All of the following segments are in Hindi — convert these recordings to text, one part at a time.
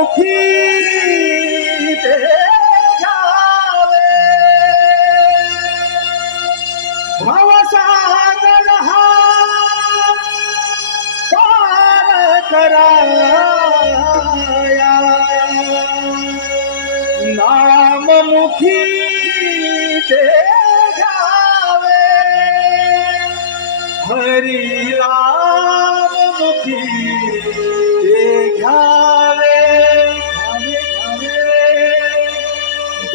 সখীতে যাবে ভবসাগর পার করায়া নাম মুখীতে যাবে ঘরে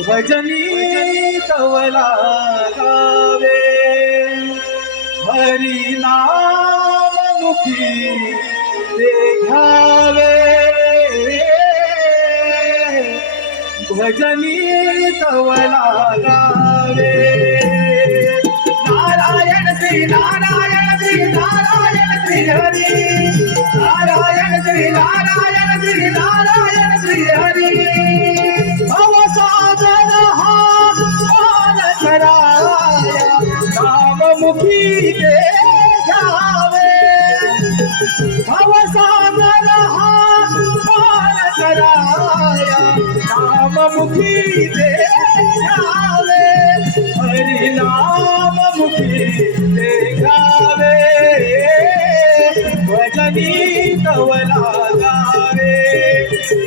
भजनी तवला गावे। हरी नाम मुखी ते घ्यावे भजनी तवला गावे। नारायण श्री नारायण श्री नारायण श्री हरी। नारायण श्री नारायण श्री नारायण श्री हरी। ਮੁਖੀ ਦੇ ਜਾਵੇ ਅਵਸਾਨ ਰਹਾ ਪਾਰ ਕਰਾਇਆ ਨਾਮ ਮੁਖੀ ਦੇ ਜਾਵੇ ਹਰੀ ਨਾਮ ਮੁਖੀ ਦੇ ਗਾਵੇ ਵਜਨੀ ਕਵਲਾ ਗਾਵੇ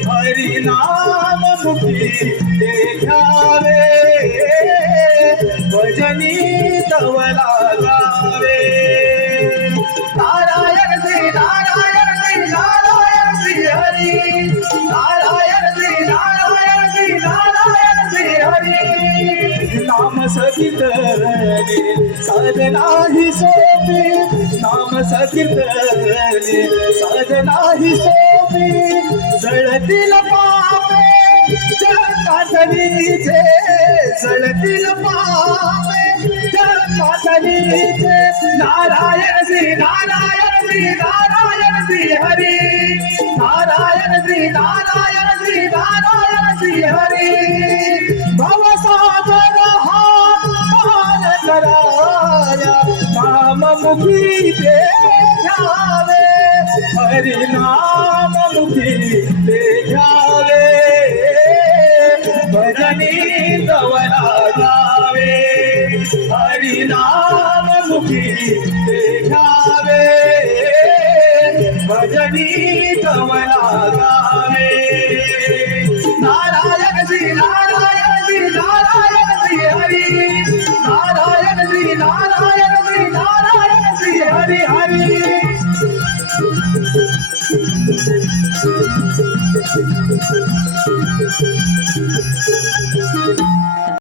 ਹਰੀ ਨਾਮ ਮੁਖੀ ਦੇ ਜਾਵੇ सकीर्तने साधना ही सोपी नाम सकीर्तने साधना ही सोपी जळतील पापे जगातलीचे जळतील पापे जगातलीचे नारायण श्री नारायण श्री नारायण श्री हरी नारायण श्री नारायण श्री नारायण श्री हरी। पार कराया नाममुखी ते घ्यावे हरी नाममुखी ते घ्यावे भजनी गवला गावे हरी नाममुखी ते घ्यावे भजनी フフフフフフ。